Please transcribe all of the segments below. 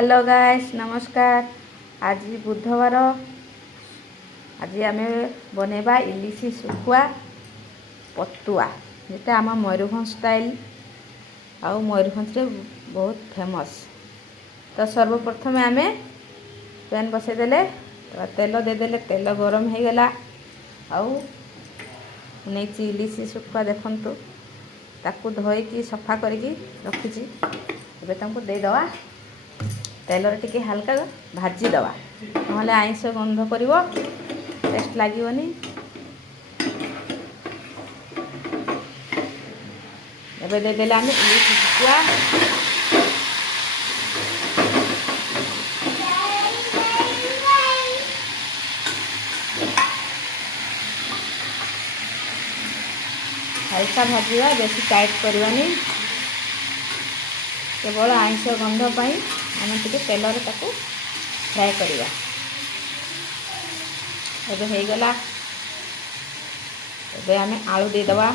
Hello guys नमस्कार। आज बुधवार आज आम बनैबा इलिशी शुखुआ पतुआ जेटा आम मयूरभंज स्टाइल आ मयूरभंज रे बहुत फेमस। तो सर्वप्रथम आम पैन बसईदे तेल देदेले तेल गरम हो गला नहीं इलिशी शुखुआ देखु ताकू धोईकी सफा करके रखी देदवा तेल टिके हल्का भाजीदवा ना आइंस गंध कर टेस्ट लगे। एबे देदेले आम इलिशी शुखुआ हल्का भाजवा बेसी टाइट करवानी केवल आइंस गंध पाई आम टे तेल फ्राए करवा। एबे हो गला एबे आम आलू देदवा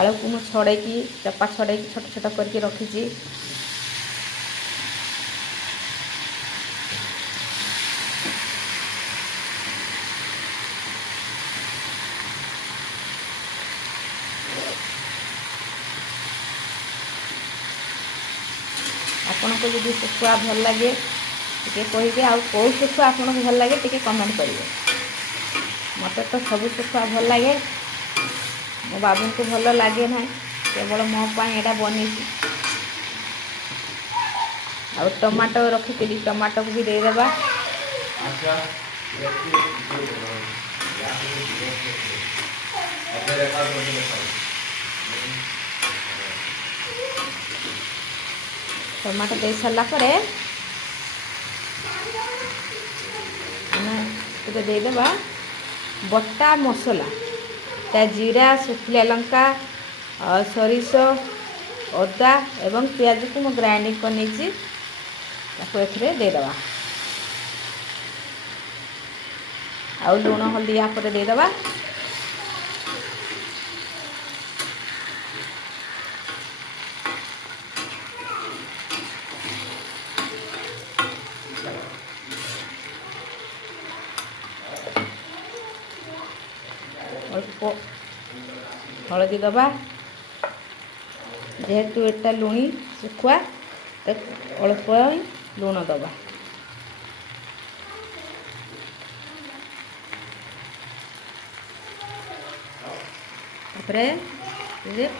आलू को मुझे छड़ेकी चपा छड़ेकी छोट छोट करके रखी। आपन को जब शुखुआ भल लगे टे कहे आउ कौ शुखुआ आपन को भल लगे टे कमेंट करेंगे। मत तो सब शुखुआ भल लगे मो बाबू को भल लगे ना केवल मो यहाँ बनी आ टमाटो रखी टमाटो को भी देदेबा। टमाटो दे सारा पर देदेबा बटा मसला जीरा सुखिला लंका सरिष अदा एवं पियाज को मैं ग्राइंडिंग कर देदेबा आउ लुण हल्दी या पर देदेबा। अल्प हलदी दबा जेहेतु एटा लुणी शुखुआ अल्प लुण दबा।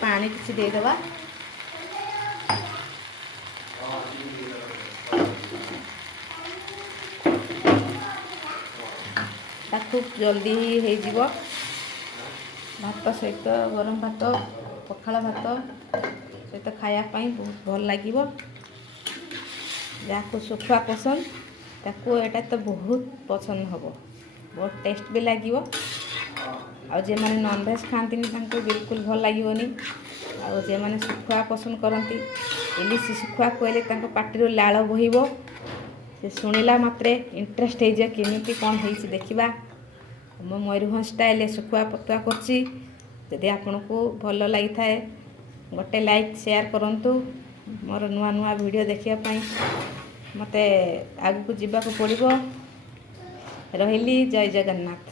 पानी किसी देदबा खूब जल्दी ही हो भात सहित गरम भात पखाला भात सहित खायापाई बहुत भल लगे। जहाँ शुखुआ पसंद ताकू एटा तो बहुत पसंद हम बहुत टेस्ट भी लगे। आजे मैंने नॉनवेज खाती बिल्कुल भल लगे आजे मैंने शुखुआ पसंद करती इलिशी शुखुआ कहले पाटिरू लाल बोहिबो से शुणिला मात्रे इंटरेस्ट हो जाए केमी कौन हो देखा। मो मयूरभंज स्टाइल शुखुआ पतुआ करछि जदि आपन को भल लगी थाए गोटे लाइक शेयर करंतु मोर नुआ नुआ वीडियो देखिया पाई मते आगु को जीवा को पड़िबो। रहिली जय जगन्नाथ।